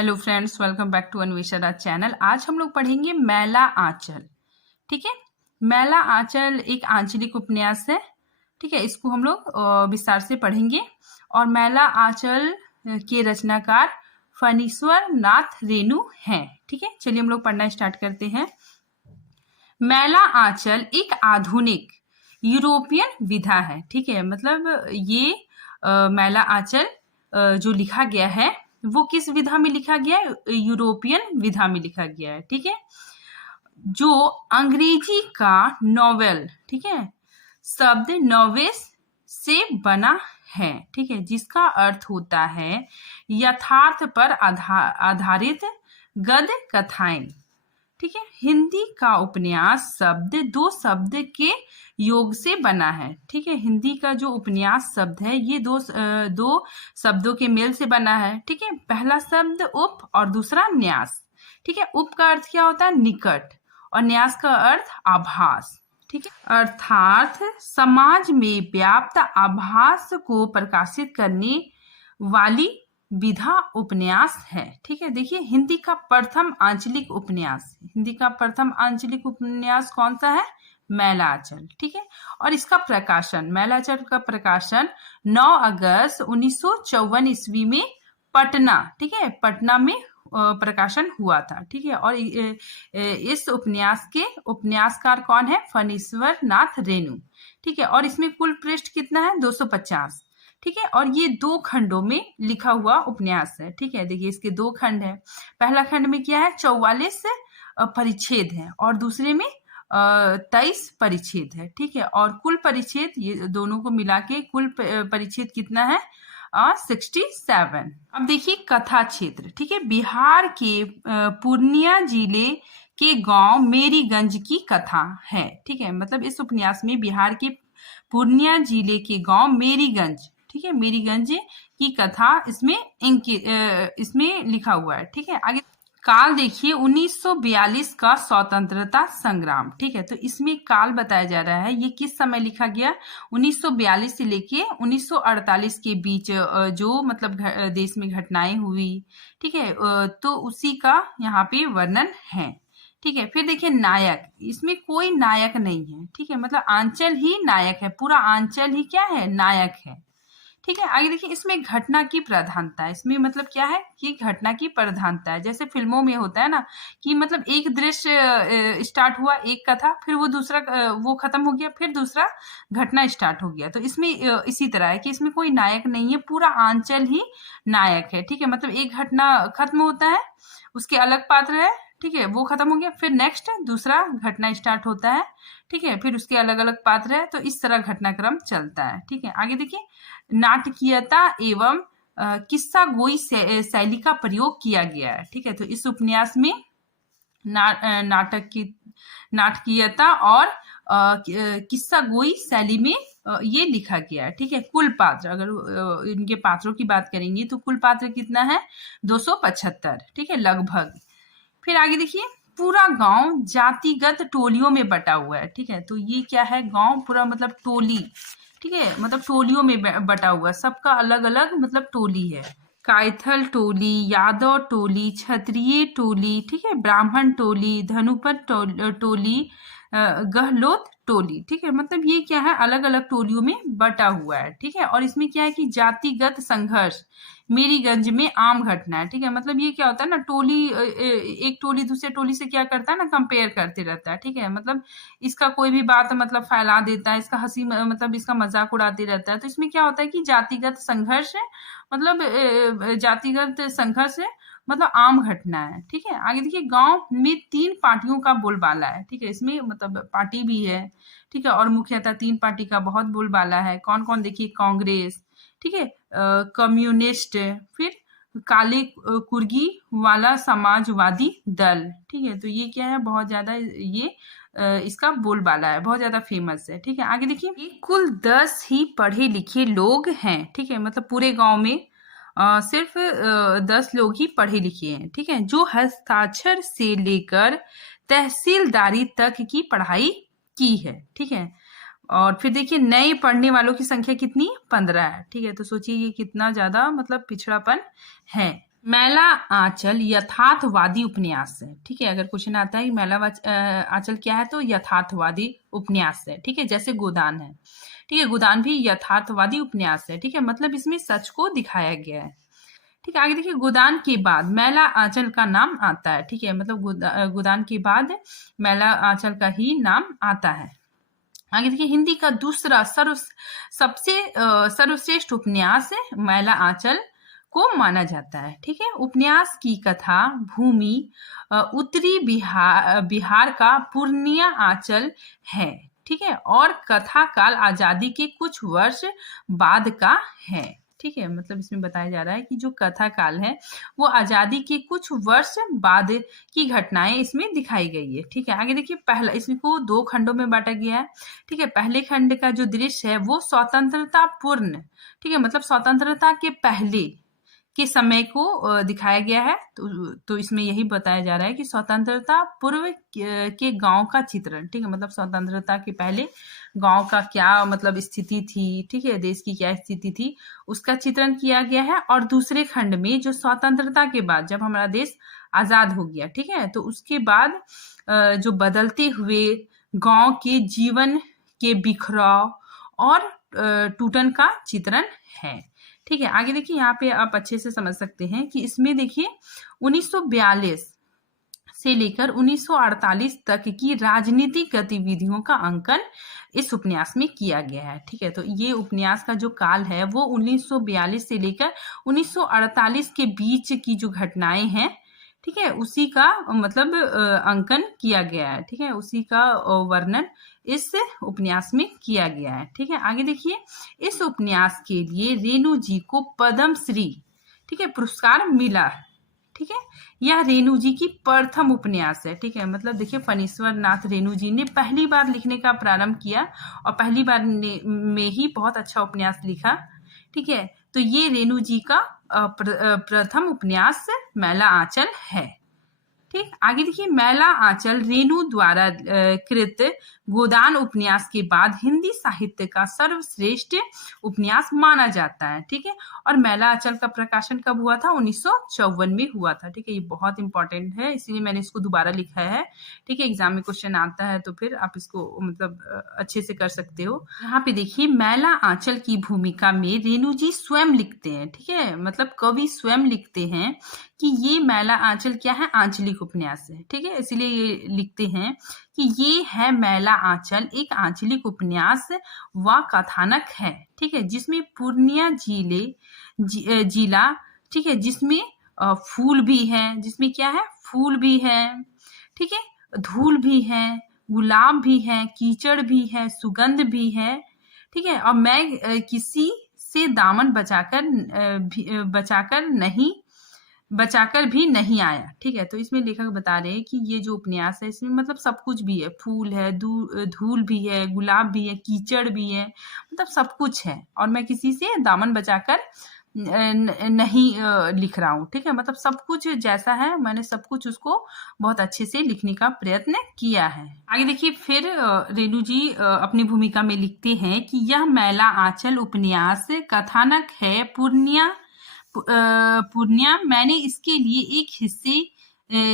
Hello friends, welcome back to Anvesha channel. आज हम लोग पढ़ेंगे मैला आंचल। ठीक है, मैला आंचल एक आंचलिक उपन्यास है। ठीक है, इसको हम लोग विस्तार से पढ़ेंगे। और मैला आंचल के रचनाकार फणीश्वर नाथ रेणु हैं। ठीक है, चलिए हम लोग पढ़ना स्टार्ट करते हैं। मैला आंचल एक आधुनिक यूरोपियन विधा है। ठीक है, मतलब ये मैला आंचल जो लिखा गया है वो किस विधा में लिखा गया है? यूरोपियन विधा में लिखा गया है। ठीक है, जो अंग्रेजी का नॉवेल, ठीक है, शब्द नॉवेस से बना है। ठीक है, जिसका अर्थ होता है यथार्थ पर आधारित गद्य कथाएं। ठीक है, हिंदी का उपन्यास शब्द दो शब्द के योग से बना है। ठीक है, हिंदी का जो उपन्यास शब्द है ये दो शब्दों के मेल से बना है। ठीक है, पहला शब्द उप और दूसरा न्यास। ठीक है, उप का अर्थ क्या होता है? निकट, और न्यास का अर्थ आभास। ठीक है, अर्थात समाज में व्याप्त आभास को प्रकाशित करने वाली विधा उपन्यास है। ठीक है, देखिए हिंदी का प्रथम आंचलिक उपन्यास, हिंदी का प्रथम आंचलिक उपन्यास कौन सा है? मैला आंचल। ठीक है, और इसका प्रकाशन, मैला आंचल का प्रकाशन 9 अगस्त 1954 ईस्वी में पटना, ठीक है, पटना में प्रकाशन हुआ था। ठीक है, और इस उपन्यास के उपन्यासकार कौन है? फणीश्वर नाथ रेणु। ठीक है, और इसमें कुल पृष्ठ कितना है? 250। ठीक है, और ये दो खंडों में लिखा हुआ उपन्यास है। ठीक है, देखिए इसके दो खंड है। पहला खंड में क्या है? 44 परिच्छेद है, और दूसरे में 23 परिच्छेद है। ठीक है, और कुल परिच्छेद ये दोनों को मिला के कुल परिच्छेद कितना है? 67। अब देखिए कथा क्षेत्र। ठीक है, बिहार के पूर्णिया जिले के गांव मेरीगंज की कथा है। ठीक है, मतलब इस उपन्यास में बिहार के पूर्णिया जिले के गांव मेरीगंज, ठीक है, मेरीगंज की कथा इसमें लिखा हुआ है। ठीक है, आगे काल देखिए 1942 का स्वतंत्रता संग्राम। ठीक है, तो इसमें काल बताया जा रहा है ये किस समय लिखा गया? 1942 से लेके 1948 के बीच जो मतलब देश में घटनाएं हुई। ठीक है, तो उसी का यहाँ पे वर्णन है। ठीक है, फिर देखिए नायक, इसमें कोई नायक नहीं है। ठीक है, मतलब आंचल ही नायक है, पूरा आंचल ही क्या है? नायक है। ठीक है, आगे देखिए इसमें घटना की प्रधानता है। इसमें मतलब क्या है कि घटना की प्रधानता है। जैसे फिल्मों में होता है ना कि मतलब एक दृश्य स्टार्ट हुआ, एक कथा, फिर वो दूसरा वो खत्म हो गया, फिर दूसरा घटना स्टार्ट हो गया। तो इसमें इसी तरह है कि इसमें कोई नायक नहीं है, पूरा आंचल ही नायक है। ठीक है, मतलब एक घटना खत्म होता है, उसके अलग पात्र है, ठीक है, वो खत्म हो गया, फिर नेक्स्ट दूसरा घटना स्टार्ट होता है। ठीक है, फिर उसके अलग अलग पात्र है, तो इस तरह घटनाक्रम चलता है। ठीक है, आगे देखिए नाटकीयता एवं किस्सा गोई शैली का प्रयोग किया गया है। ठीक है, तो इस उपन्यास में नाटकीयता और किस्सा गोई शैली में ये लिखा गया है। ठीक है, कुल पात्र, अगर इनके पात्रों की बात करेंगे तो कुल पात्र कितना है? 275। ठीक है, लगभग। फिर आगे देखिए पूरा गांव जातिगत टोलियों में बटा हुआ है। ठीक है, तो ये क्या है? गांव पूरा मतलब टोली, ठीक है, मतलब टोलियों में बटा हुआ, सबका अलग अलग मतलब टोली है। कायथल टोली, यादव टोली, क्षत्रिय टोली, ठीक है, ब्राह्मण टोली, धनुपत टोली, गहलोत टोली। ठीक है, मतलब ये क्या है? अलग अलग टोलियों में बटा हुआ है। ठीक है, और इसमें क्या है कि जातिगत संघर्ष मेरीगंज में आम घटना है। ठीक है, मतलब ये क्या होता है ना, टोली एक टोली दूसरे टोली से क्या करता है ना, कंपेयर करते रहता है। ठीक है, मतलब इसका कोई भी बात मतलब फैला देता है, इसका हंसी मतलब इसका मजाक उड़ाते रहता है। तो इसमें क्या होता है कि जातिगत संघर्ष है, मतलब जातिगत संघर्ष है, मतलब आम घटना है। ठीक है, आगे देखिए गांव में 3 पार्टियों का बोलबाला है। ठीक है, इसमें मतलब पार्टी भी है। ठीक है, और मुख्यतः 3 पार्टी का बहुत बोलबाला है। कौन कौन? देखिए कांग्रेस, ठीक है, कम्युनिस्ट, फिर काले कुर्गी वाला समाजवादी दल। ठीक है, तो ये क्या है? बहुत ज्यादा ये इसका बोलबाला है, बहुत ज्यादा फेमस है। ठीक है, आगे देखिए कुल 10 ही पढ़े लिखे लोग हैं। ठीक है, मतलब पूरे गांव में सिर्फ 10 लोग ही पढ़े लिखे हैं। ठीक है, जो हस्ताक्षर से लेकर तहसीलदारी तक की पढ़ाई की है। ठीक है, और फिर देखिए नए पढ़ने वालों की संख्या कितनी? 15 है। ठीक है, तो सोचिए ये कितना ज्यादा मतलब पिछड़ापन है। मैला आंचल यथार्थवादी उपन्यास है। ठीक है, अगर क्वेश्चन आता है कि मैला आंचल क्या है, तो यथार्थवादी उपन्यास है। ठीक है, जैसे गोदान है। ठीक है, गोदान भी यथार्थवादी उपन्यास है। ठीक है, मतलब इसमें सच को दिखाया गया है। ठीक है, आगे देखिए, गोदान के बाद मैला आंचल का नाम आता है। ठीक है, मतलब गोदान के बाद मैला आंचल का ही नाम आता है। आगे देखिए, हिंदी का दूसरा सबसे सर्वश्रेष्ठ उपन्यास मैला आंचल को माना जाता है। ठीक है, उपन्यास की कथा भूमि उत्तरी बिहार का पूर्णिया आंचल है। ठीक है, और कथा काल आजादी के कुछ वर्ष बाद का है। ठीक है, मतलब इसमें बताया जा रहा है कि जो कथा काल है वो आजादी के कुछ वर्ष बाद की घटनाएं इसमें दिखाई गई है। ठीक है, आगे देखिए, पहला इसको 2 खंडों में बांटा गया है। ठीक है, पहले खंड का जो दृश्य है वो स्वतंत्रता पूर्व, ठीक है, मतलब स्वतंत्रता के पहले के समय को दिखाया गया है। तो इसमें यही बताया जा रहा है कि स्वतंत्रता पूर्व के गांव का चित्रण। ठीक है, मतलब स्वतंत्रता के पहले गांव का क्या मतलब स्थिति थी, ठीक है, देश की क्या स्थिति थी, उसका चित्रण किया गया है। और दूसरे खंड में जो स्वतंत्रता के बाद जब हमारा देश आजाद हो गया, ठीक है, तो उसके बाद जो बदलते हुए गांव के जीवन के बिखराव और टूटन का चित्रण है। ठीक है, आगे देखिए, यहाँ पे आप अच्छे से समझ सकते हैं कि इसमें देखिए 1942 से लेकर 1948 तक की राजनीतिक गतिविधियों का अंकन इस उपन्यास में किया गया है। ठीक है, तो ये उपन्यास का जो काल है वो 1942 से लेकर 1948 के बीच की जो घटनाएं हैं, ठीक है, उसी का मतलब अंकन किया गया है। ठीक है, उसी का वर्णन इस उपन्यास में किया गया है। ठीक है, आगे देखिए, इस उपन्यास के लिए रेणु जी को पद्मश्री, ठीक है, पुरस्कार मिला है। ठीक है, यह रेणु जी की प्रथम उपन्यास है। ठीक है, मतलब देखिए, फणीश्वर नाथ रेणु जी ने पहली बार लिखने का प्रारंभ किया और पहली बार में ही बहुत अच्छा उपन्यास लिखा। ठीक है, तो ये रेणु जी का प्रथम उपन्यास मैला आंचल है। ठीक, आगे देखिए, मैला आंचल रेणु द्वारा कृत गोदान उपन्यास के बाद हिंदी साहित्य का सर्वश्रेष्ठ उपन्यास माना जाता है। ठीक है, और मैला आंचल का प्रकाशन कब हुआ था? 1954 में हुआ था। ठीक है, ये बहुत इंपॉर्टेंट है, इसीलिए मैंने इसको दोबारा लिखा है। ठीक है, एग्जाम में क्वेश्चन आता है तो फिर आप इसको मतलब अच्छे से कर सकते हो। यहाँ पे देखिए, मैला आंचल की भूमिका में रेणु जी स्वयं लिखते हैं। ठीक है, मतलब कवि स्वयं लिखते हैं कि ये मैला आंचल क्या है? आंचलिक उपन्यास है। ठीक है, इसलिए ये लिखते हैं कि ये है मैला आंचल एक आंचलिक उपन्यास व कथानक है। ठीक है, जिसमें पूर्णिया जिला, ठीक है, जिसमें फूल भी है, जिसमें क्या है? फूल भी है, ठीक है, धूल भी है, गुलाब भी है, कीचड़ भी है, सुगंध भी है। ठीक है, और मैं किसी से दामन बचाकर भी नहीं आया। ठीक है, तो इसमें लेखक बता रहे हैं कि ये जो उपन्यास है इसमें मतलब सब कुछ भी है, फूल है, धूल भी है, गुलाब भी है, कीचड़ भी है, मतलब सब कुछ है, और मैं किसी से दामन बचाकर नहीं लिख रहा हूँ। ठीक है, मतलब सब कुछ जैसा है मैंने सब कुछ उसको बहुत अच्छे से लिखने का प्रयत्न किया है। आगे देखिए, फिर रेणु जी अपनी भूमिका में लिखते हैं कि यह मैला आंचल उपन्यास कथानक है पूर्णिया। मैंने इसके लिए एक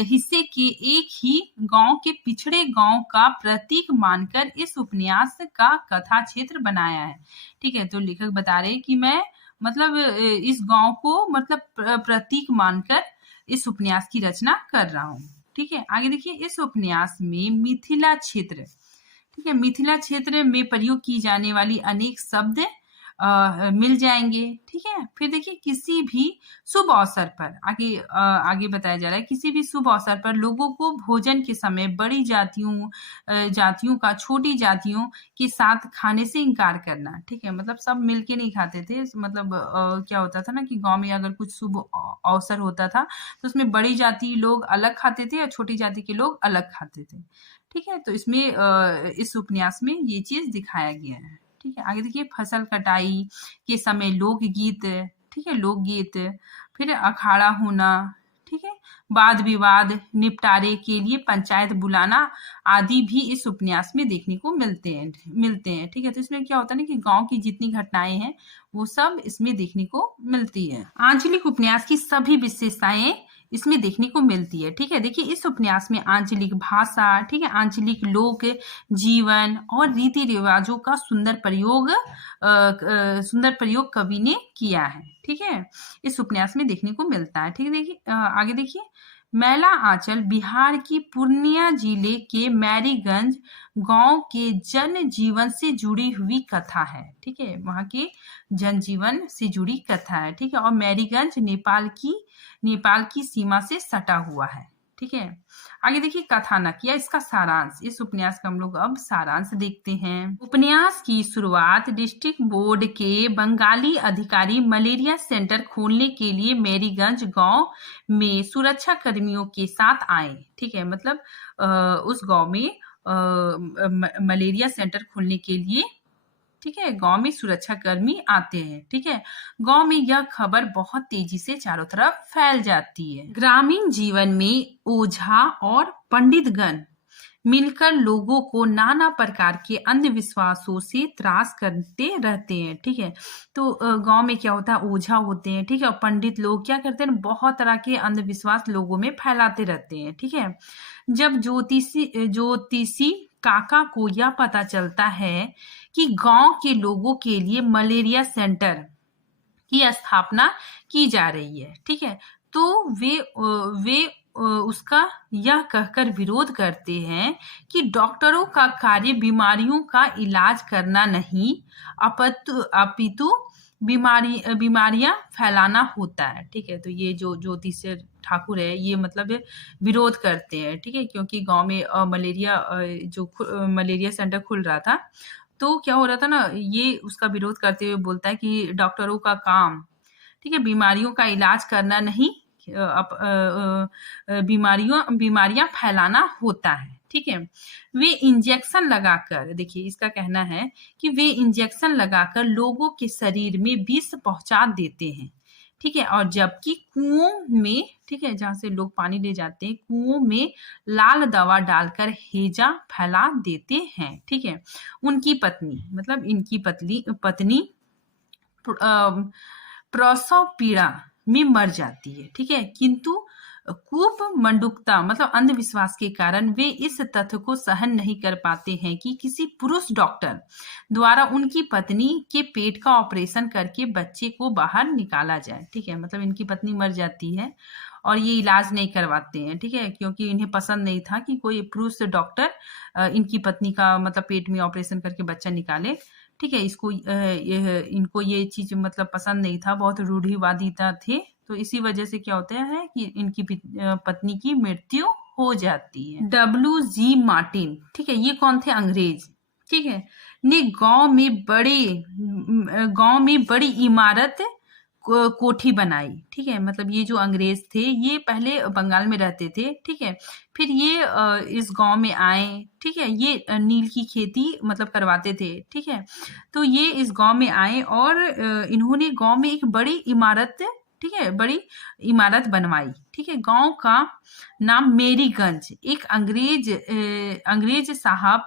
हिस्से के एक ही गांव के पिछड़े गांव का प्रतीक मानकर इस उपन्यास का कथा क्षेत्र बनाया है। ठीक है, तो लेखक बता रहे हैं कि मैं मतलब इस गांव को मतलब प्रतीक मानकर इस उपन्यास की रचना कर रहा हूँ। ठीक है, आगे देखिए, इस उपन्यास में मिथिला क्षेत्र, ठीक है, मिथिला क्षेत्र में प्रयोग की जाने वाली अनेक शब्द मिल जाएंगे। ठीक है, फिर देखिए, किसी भी शुभ अवसर पर आगे बताया जा रहा है, किसी भी शुभ अवसर पर लोगों को भोजन के समय बड़ी जातियों का छोटी जातियों के साथ खाने से इनकार करना। ठीक है, मतलब सब मिलके नहीं खाते थे, मतलब क्या होता था ना कि गांव में अगर कुछ शुभ अवसर होता था तो उसमें बड़ी जाति लोग अलग खाते थे और छोटी जाति के लोग अलग खाते थे। ठीक है, तो इसमें इस उपन्यास में ये चीज दिखाया गया है। ठीक है, आगे देखिए, फसल कटाई के समय लोकगीत, ठीक है, लोकगीत, फिर अखाड़ा होना, ठीक है, वाद विवाद निपटारे के लिए पंचायत बुलाना आदि भी इस उपन्यास में देखने को मिलते हैं। ठीक है, तो इसमें क्या होता है ना कि गांव की जितनी घटनाएं हैं वो सब इसमें देखने को मिलती है। आंचलिक उपन्यास की सभी विशेषताएं इसमें देखने को मिलती है। ठीक है, देखिए इस उपन्यास में आंचलिक भाषा, ठीक है, आंचलिक लोक जीवन और रीति रिवाजों का सुंदर प्रयोग कवि ने किया है। ठीक है, इस उपन्यास में देखने को मिलता है। ठीक है, देखिए आगे देखिए, मैला आंचल बिहार की पूर्णिया जिले के मैरीगंज गांव के जन जीवन से जुड़ी हुई कथा है। ठीक है, वहां के जनजीवन से जुड़ी कथा है। ठीक है, और मैरीगंज नेपाल की सीमा से सटा हुआ है। ठीक है, आगे देखिए कथानक या इसका सारांश। इस उपन्यास का हम लोग अब सारांश देखते हैं। उपन्यास की शुरुआत डिस्ट्रिक्ट बोर्ड के बंगाली अधिकारी मलेरिया सेंटर खोलने के लिए मैरीगंज गांव में सुरक्षा कर्मियों के साथ आए। ठीक है, मतलब उस गांव में मलेरिया सेंटर खोलने के लिए, ठीक है, गांव में सुरक्षा कर्मी आते हैं। ठीक है, गांव में यह खबर बहुत तेजी से चारों तरफ फैल जाती है। ग्रामीण जीवन में ओझा और पंडितगण मिलकर लोगों को नाना प्रकार के अंधविश्वासों से त्रास करते रहते हैं। ठीक है, तो गांव में क्या होता है, ओझा होते हैं, ठीक है, और पंडित लोग क्या करते हैं, बहुत तरह के अंधविश्वास लोगों में फैलाते रहते हैं। ठीक है, जब ज्योतिषी काका को यह पता चलता है कि गांव के लोगों के लिए मलेरिया सेंटर की स्थापना की जा रही है, ठीक है, तो वे उसका यह कहकर विरोध करते हैं कि डॉक्टरों का कार्य बीमारियों का इलाज करना नहीं अपितु बीमारियां फैलाना होता है। ठीक है, तो ये जो ज्योतिष ठाकुर है ये मतलब विरोध करते हैं। ठीक है, क्योंकि गांव में मलेरिया सेंटर खुल रहा था, तो क्या हो रहा था ना, ये उसका विरोध करते हुए बोलता है कि डॉक्टरों का काम, ठीक है, बीमारियों का इलाज करना नहीं, बीमारियां फैलाना होता है। ठीक है, वे इंजेक्शन लगाकर, देखिए इसका कहना है कि वे इंजेक्शन लगाकर लोगों के शरीर में विष पहुंचा देते हैं। ठीक है, और जबकि कुओं में, ठीक है, जहां से लोग पानी ले जाते हैं, कुओं में लाल दवा डालकर हैजा फैला देते हैं। ठीक है, उनकी पत्नी, मतलब इनकी पत्नी प्रसव पीड़ा में मर जाती है। ठीक है, किंतु कूप मंडुकता मतलब अंधविश्वास के कारण वे इस तथ्य को सहन नहीं कर पाते हैं कि किसी पुरुष डॉक्टर द्वारा उनकी पत्नी के पेट का ऑपरेशन करके बच्चे को बाहर निकाला जाए। ठीक है, मतलब इनकी पत्नी मर जाती है और ये इलाज नहीं करवाते हैं। ठीक है, क्योंकि इन्हें पसंद नहीं था कि कोई पुरुष डॉक्टर इनकी पत्नी का मतलब पेट में ऑपरेशन करके बच्चा निकाले। ठीक है, इनको ये चीज मतलब पसंद नहीं था, बहुत रूढ़िवादिता थे, तो इसी वजह से क्या होता है कि इनकी पत्नी की मृत्यु हो जाती है। WG मार्टिन, ठीक है, ये कौन थे, अंग्रेज, ठीक है, ने गांव में बड़ी इमारत कोठी बनाई। ठीक है, मतलब ये जो अंग्रेज थे ये पहले बंगाल में रहते थे। ठीक है, फिर ये इस गांव में आए। ठीक है, ये नील की खेती मतलब करवाते थे। ठीक है, तो ये इस गांव में आए और इन्होंने गांव में एक बड़ी इमारत, ठीक है, बड़ी इमारत बनवाई। ठीक है, गांव का नाम मेरीगंज एक अंग्रेज साहब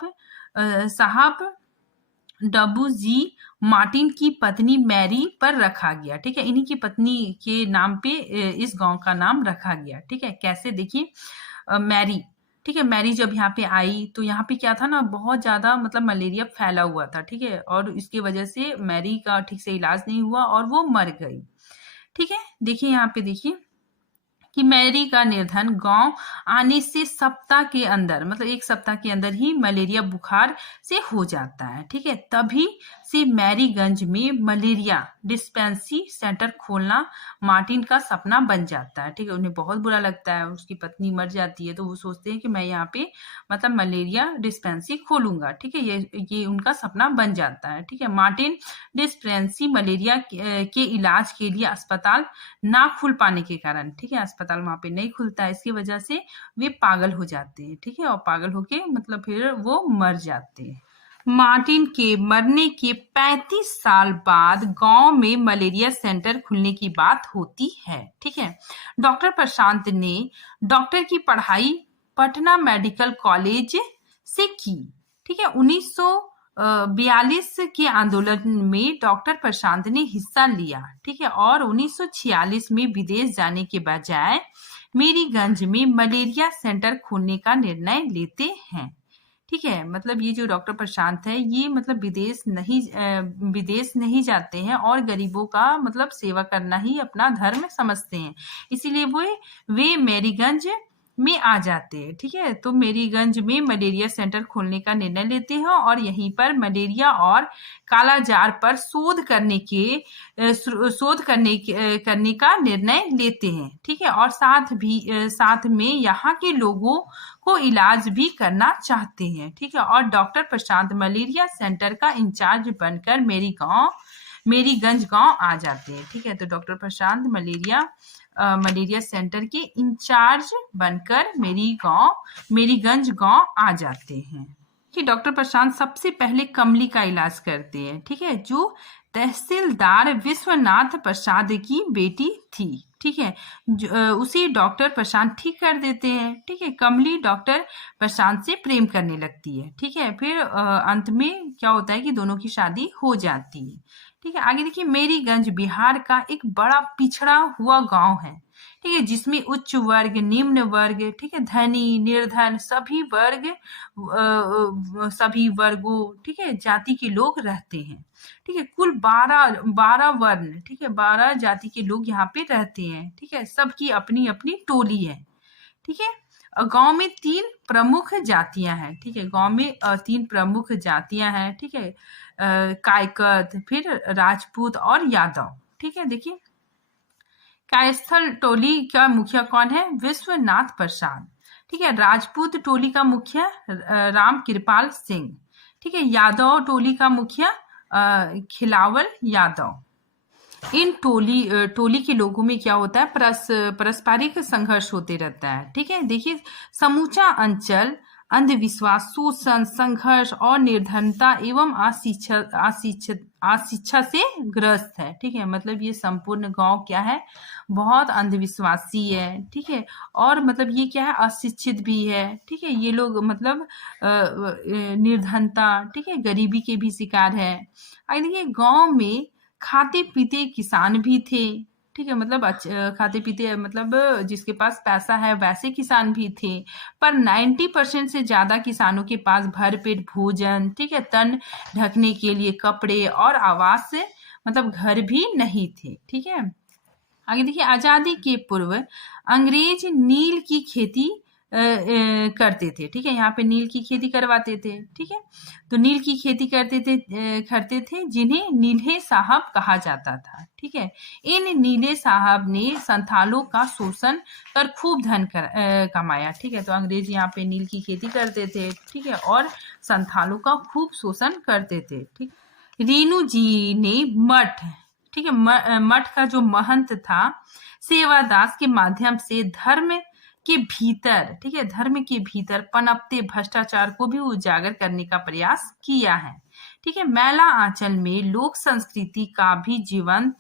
WG मार्टिन की पत्नी मैरी पर रखा गया। ठीक है, इन्हीं की पत्नी के नाम पे इस गांव का नाम रखा गया। ठीक है, कैसे, देखिए मैरी, ठीक है, मैरी जब यहाँ पे आई तो यहाँ पे क्या था ना, बहुत ज्यादा मतलब मलेरिया फैला हुआ था। ठीक है, और इसकी वजह से मैरी का ठीक से इलाज नहीं हुआ और वो मर गई। ठीक है, देखिए यहाँ पे देखिए कि मैरी का निधन गांव आने से सप्ताह के अंदर, मतलब एक सप्ताह के अंदर ही मलेरिया बुखार से हो जाता है। ठीक है, तभी से मैरीगंज में मलेरिया डिस्पेंसरी सेंटर खोलना मार्टिन का सपना बन जाता है। ठीक है, उन्हें बहुत बुरा लगता है, उसकी पत्नी मर जाती है, तो वो सोचते हैं कि मैं यहाँ पे मतलब मलेरिया डिस्पेंसरी खोलूंगा। ठीक है, ये उनका सपना बन जाता है। ठीक है, मार्टिन डिस्पेंसरी मलेरिया के इलाज के लिए अस्पताल ना खुल पाने के कारण, ठीक है, अस्पताल वहां पे नहीं खुलता है, इसकी वजह से वे पागल हो जाते हैं। ठीक है, और पागल होके मतलब फिर वो मर जाते हैं। मार्टिन के मरने के 35 साल बाद गांव में मलेरिया सेंटर खुलने की बात होती है। ठीक है, डॉक्टर प्रशांत ने डॉक्टर की पढ़ाई पटना मेडिकल कॉलेज से की। ठीक है, 1942 के आंदोलन में डॉक्टर प्रशांत ने हिस्सा लिया। ठीक है, और 1946 में विदेश जाने के बजाय मेरीगंज में मलेरिया सेंटर खोलने का निर्णय लेते हैं। ठीक है, मतलब ये जो डॉक्टर प्रशांत है ये मतलब विदेश नहीं जाते हैं और गरीबों का मतलब सेवा करना ही अपना धर्म समझते हैं, इसीलिए वे मेरीगंज में आ जाते हैं। ठीक है, तो मेरीगंज में मलेरिया सेंटर खोलने का निर्णय लेते हैं और यहीं पर मलेरिया और कालाजार पर शोध करने का निर्णय लेते हैं। ठीक है, और साथ में यहाँ के लोगों को इलाज भी करना चाहते हैं। ठीक है, और डॉक्टर प्रशांत मलेरिया सेंटर का इंचार्ज बनकर मेरीगंज गांव आ जाते हैं। ठीक है, तो डॉक्टर प्रशांत मलेरिया सेंटर के इंचार्ज बनकर मेरीगंज गांव आ जाते हैं कि डॉक्टर प्रशांत सबसे पहले कमली का इलाज करते हैं। ठीक है, जो तहसीलदार विश्वनाथ प्रसाद की बेटी थी। ठीक है, उसे डॉक्टर प्रशांत ठीक कर देते हैं। ठीक है, कमली डॉक्टर प्रशांत से प्रेम करने लगती है। ठीक है, फिर अंत में क्या होता है कि दोनों की शादी हो जाती है। ठीक है, आगे देखिए, मेरीगंज बिहार का एक बड़ा पिछड़ा हुआ गांव है। ठीक है, जिसमें उच्च वर्ग, निम्न वर्ग, ठीक है, धनी, निर्धन सभी वर्गों, ठीक है, जाति के लोग रहते हैं। ठीक है, कुल 12 वर्ण, ठीक है, 12 जाति के लोग यहाँ पे रहते हैं। ठीक है, सबकी अपनी अपनी टोली है। ठीक है, गांव में 3 प्रमुख जातियां हैं। ठीक है, गांव में 3 प्रमुख जातियां हैं। ठीक है, कायकत, फिर राजपूत और यादव। ठीक है, देखिए, कायस्थल टोली का मुखिया कौन है? विश्वनाथ प्रसाद। ठीक है, राजपूत टोली का मुखिया राम कृपाल सिंह। ठीक है, यादव टोली का मुखिया खिलावर यादव। इन टोली के लोगों में क्या होता है? पारस्परिक संघर्ष होते रहता है। ठीक है, देखिए, समूचा अंचल अंधविश्वास, शोषण, संघर्ष और निर्धनता एवं अशिक्षा से ग्रस्त है। ठीक है, मतलब ये संपूर्ण गांव क्या है? बहुत अंधविश्वासी है। ठीक है, और मतलब ये क्या है? अशिक्षित भी है। ठीक है, ये लोग मतलब निर्धनता, ठीक है, गरीबी के भी शिकार है। आगे देखिए, गांव में खाते पीते किसान भी थे। ठीक है, मतलब खाते पीते मतलब जिसके पास पैसा है वैसे किसान भी थे, पर 90% से ज्यादा किसानों के पास भरपेट भोजन, ठीक है, तन ढकने के लिए कपड़े और आवास मतलब घर भी नहीं थे। ठीक है, आगे देखिए, आजादी के पूर्व अंग्रेज नील की खेती करते थे। ठीक है, यहाँ पे नील की खेती करवाते थे। ठीक है, तो नील की खेती करते थे जिन्हें नीले साहब कहा जाता था। ठीक है, इन नीले साहब ने संथालों का शोषण कर खूब धन कमाया। ठीक है, तो अंग्रेज यहाँ पे नील की खेती करते थे। ठीक है, और संथालों का खूब शोषण करते थे। ठीक, रेणु जी ने मठ, ठीक है, मठ का जो महंत था सेवादास के माध्यम से धर्म के भीतर, ठीक है, धर्म के भीतर पनपते भ्रष्टाचार को भी उजागर करने का प्रयास किया है। ठीक है, मैला आंचल में लोक संस्कृति का भी जीवंत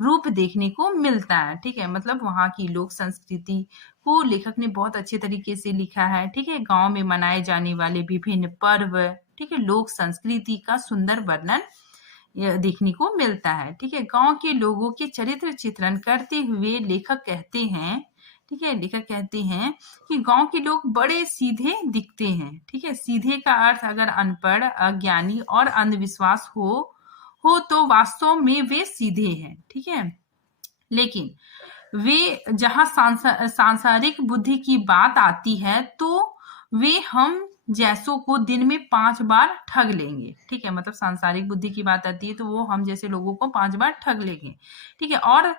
रूप देखने को मिलता है। ठीक है, मतलब वहाँ की लोक संस्कृति को लेखक ने बहुत अच्छे तरीके से लिखा है। ठीक है, गांव में मनाए जाने वाले विभिन्न पर्व, ठीक है, लोक संस्कृति का सुंदर वर्णन देखने को मिलता है। ठीक है, गांव के लोगों के चरित्र चित्रण करते हुए लेखक कहते हैं, ठीक है, लेखक कहते हैं कि गांव के लोग बड़े सीधे दिखते हैं। ठीक है, सीधे का अर्थ अगर अनपढ़, अज्ञानी और अंधविश्वास हो तो वास्तव में वे सीधे हैं। ठीक है, लेकिन वे जहां सांसारिक बुद्धि की बात आती है तो वे हम जैसों को दिन में 5 बार ठग लेंगे। ठीक है, मतलब सांसारिक बुद्धि की बात आती है तो वो हम जैसे लोगों को 5 बार ठग लेंगे। ठीक है, और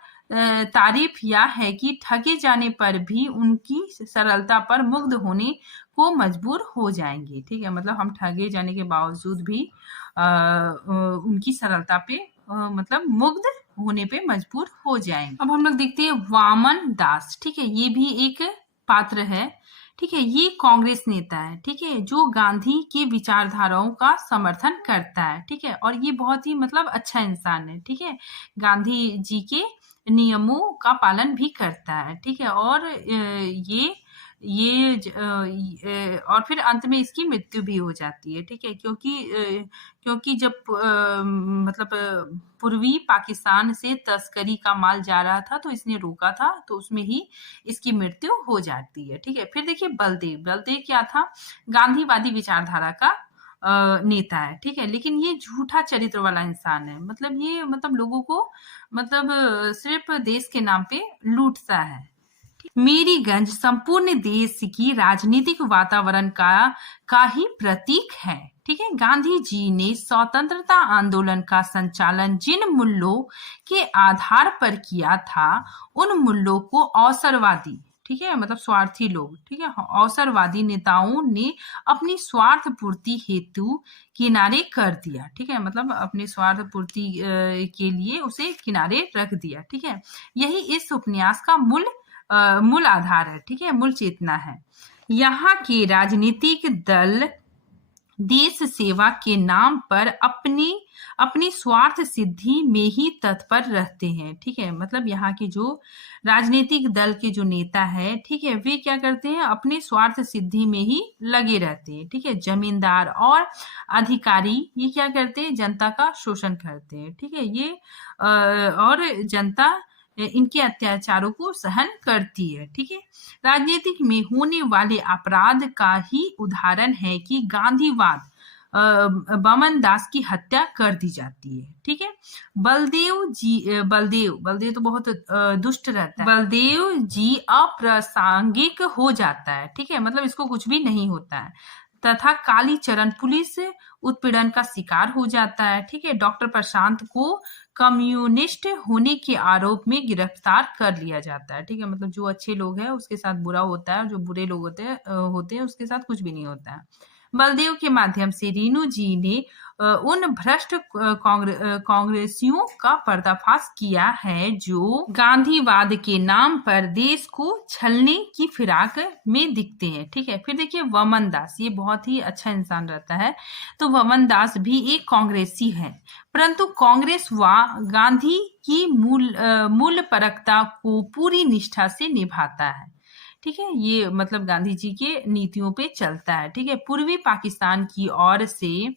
तारीफ यह है कि ठगे जाने पर भी उनकी सरलता पर मुग्ध होने को मजबूर हो जाएंगे। ठीक है, मतलब हम ठगे जाने के बावजूद भी उनकी सरलता पे मतलब मुग्ध होने पे मजबूर हो जाएंगे। अब हम लोग देखते हैं वामन दास। ठीक है, ये भी एक पात्र है। ठीक है, ये कांग्रेस नेता है, ठीक है, जो गांधी की विचारधाराओं का समर्थन करता है, ठीक है, और ये बहुत ही मतलब अच्छा इंसान है, ठीक है, गांधी जी के नियमों का पालन भी करता है, ठीक है, और और फिर अंत में इसकी मृत्यु भी हो जाती है, ठीक है, क्योंकि जब मतलब पूर्वी पाकिस्तान से तस्करी का माल जा रहा था तो इसने रोका था, तो उसमें ही इसकी मृत्यु हो जाती है, ठीक है। फिर देखिए बलदेव क्या था, गांधीवादी विचारधारा का नेता है, ठीक है, लेकिन ये झूठा चरित्र वाला इंसान है, मतलब ये मतलब लोगों को मतलब सिर्फ देश के नाम पे लूटता है। मेरीगंज संपूर्ण देश की राजनीतिक वातावरण का ही प्रतीक है, ठीक है। गांधी जी ने स्वतंत्रता आंदोलन का संचालन जिन मूल्यों के आधार पर किया था, उन मूल्यों को अवसरवादी, ठीक है, मतलब स्वार्थी लोग, ठीक है, अवसरवादी नेताओं ने अपनी स्वार्थ पूर्ति हेतु किनारे कर दिया, ठीक है, मतलब अपनी स्वार्थ पूर्ति के लिए उसे किनारे रख दिया, ठीक है। यही इस उपन्यास का मूल आधार है, ठीक है, मूल चेतना है। यहाँ के राजनीतिक दल देश सेवा के नाम पर अपनी स्वार्थ सिद्धि में ही तत्पर रहते हैं, ठीक है, मतलब यहाँ के जो राजनीतिक दल के जो नेता है, ठीक है, वे क्या करते हैं, अपने स्वार्थ सिद्धि में ही लगे रहते हैं, ठीक है। जमींदार और अधिकारी ये क्या करते हैं, जनता का शोषण करते हैं, ठीक है, ये और जनता इनके अत्याचारों को सहन करती है, ठीक है। राजनीतिक में होने वाले अपराध का ही उदाहरण है कि गांधीवाद बमन दास की हत्या कर दी जाती है, ठीक है। बलदेव तो बहुत दुष्ट रहता है, बलदेव जी अप्रासंगिक हो जाता है, ठीक है, मतलब इसको कुछ भी नहीं होता है, तथा कालीचरण पुलिस उत्पीड़न का शिकार हो जाता है, ठीक है। डॉक्टर प्रशांत को कम्युनिस्ट होने के आरोप में गिरफ्तार कर लिया जाता है, ठीक है, मतलब जो अच्छे लोग हैं उसके साथ बुरा होता है और जो बुरे लोग होते हैं उसके साथ कुछ भी नहीं होता है। बलदेव के माध्यम से रीनू जी ने उन भ्रष्ट कांग्रेसियों का पर्दाफाश किया है जो गांधीवाद के नाम पर देश को छलने की फिराक में दिखते हैं, ठीक है। फिर देखिए वमन दास, ये बहुत ही अच्छा इंसान रहता है, तो वमन दास भी एक कांग्रेसी है, परंतु कांग्रेस व गांधी की मूल परकता को पूरी निष्ठा से निभाता है, ठीक है, ये मतलब गांधी जी के नीतियों पे चलता है, ठीक है। पूर्वी पाकिस्तान की ओर से,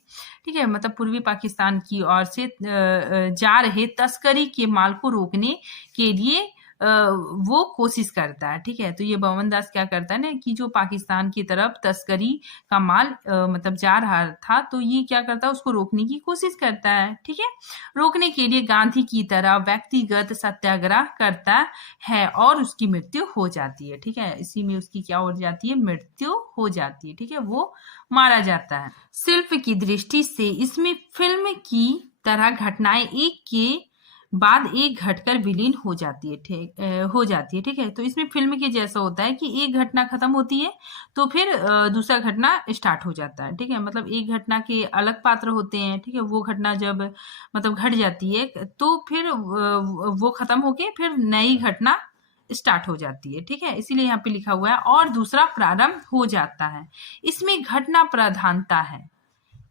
ठीक है, मतलब पूर्वी पाकिस्तान की ओर से जा रहे तस्करी के माल को रोकने के लिए वो कोशिश करता है, ठीक है। तो ये बमन दास क्या करता है ना कि जो पाकिस्तान की तरफ तस्करी का माल मतलब जा रहा था, तो ये क्या करता है, उसको रोकने की कोशिश करता है, ठीक है। रोकने के लिए गांधी की तरह व्यक्तिगत सत्याग्रह करता है और उसकी मृत्यु हो जाती है, ठीक है। इसी में उसकी क्या हो जाती है, मृत्यु हो जाती है, ठीक है, वो मारा जाता है। शिल्प की दृष्टि से इसमें फिल्म की तरह घटनाएं एक के बाद एक घटकर विलीन हो जाती है, ठीक है। तो इसमें फिल्म के जैसा होता है कि एक घटना खत्म होती है तो फिर दूसरा घटना स्टार्ट हो जाता है, ठीक है, मतलब एक घटना के अलग पात्र होते हैं, ठीक है, वो घटना जब मतलब घट जाती है तो फिर वो खत्म होके फिर नई घटना स्टार्ट हो जाती है, ठीक है, इसीलिए यहाँ पे लिखा हुआ है और दूसरा प्रारंभ हो जाता है। इसमें घटना प्रधानता है,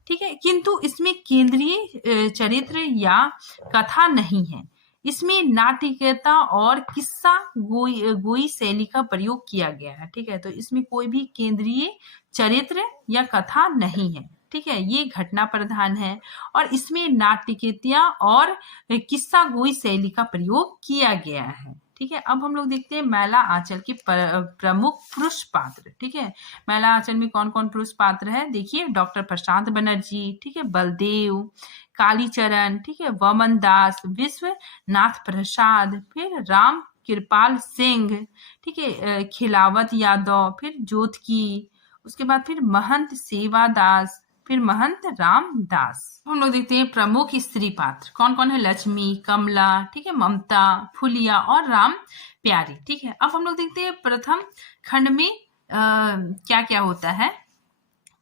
ठीक है, किंतु इसमें केंद्रीय चरित्र या कथा नहीं है। इसमें नाटकीयता और किस्सा गोई शैली का प्रयोग किया गया है, ठीक है, तो इसमें कोई भी केंद्रीय चरित्र या कथा नहीं है, ठीक है, ये घटना प्रधान है और इसमें नाटकीयता और किस्सा गोई शैली का प्रयोग किया गया है, ठीक है। अब हम लोग देखते हैं मैला आंचल के प्रमुख पुरुष पात्र, ठीक है। मैला आंचल में कौन कौन पुरुष पात्र है, देखिए डॉक्टर प्रशांत बनर्जी, ठीक है, बलदेव, कालीचरण, ठीक है, वमन दास, विश्वनाथ प्रसाद, फिर राम कृपाल सिंह, ठीक है, खिलावत यादव, फिर जोतकी, उसके बाद फिर महंत सेवादास, फिर महंत रामदास। हम लोग देखते हैं प्रमुख स्त्री पात्र कौन कौन है, लक्ष्मी, कमला, ठीक है, ममता, फुलिया और राम प्यारी, ठीक है। अब हम लोग देखते हैं प्रथम खंड में क्या क्या होता है।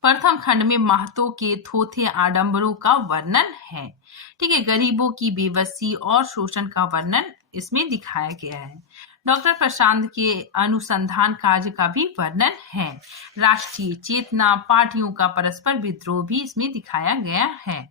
प्रथम खंड में महतो के थोथे आडंबरों का वर्णन है, ठीक है, गरीबों की बेबसी और शोषण का वर्णन इसमें दिखाया गया है। डॉक्टर प्रशांत के अनुसंधान कार्य का भी वर्णन है। राष्ट्रीय चेतना पार्टियों का परस्पर विद्रोह भी इसमें दिखाया गया है।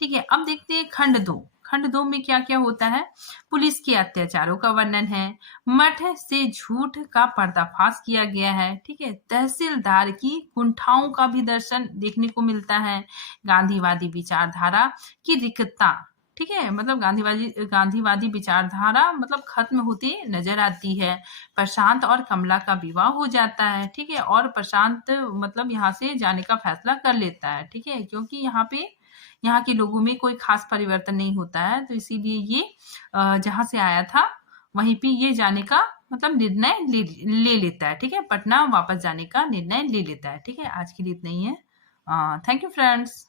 ठीक है, अब देखते हैं खंड 2। खंड 2 में क्या क्या होता है? पुलिस के अत्याचारों का वर्णन है। मठ से झूठ का पर्दाफाश किया गया है। ठीक है, तहसीलदार की कुंठाओं का भी दर्शन देखने को मिलता है। गांधीवादी विचारधारा की रिक्तता, ठीक है, मतलब गांधीवादी विचारधारा मतलब खत्म होती नजर आती है। प्रशांत और कमला का विवाह हो जाता है। ठीक है, और प्रशांत मतलब यहाँ से जाने का फैसला कर लेता है। ठीक है, क्योंकि यहाँ के लोगों में कोई खास परिवर्तन नहीं होता है, तो इसीलिए ये जहाँ से आया था वहीं पे ये जाने का मतलब निर्णय ले लेता है। ठीक है, पटना वापस जाने का निर्णय ले लेता है। ठीक है, आज के लिए इतना ही है। Thank you friends.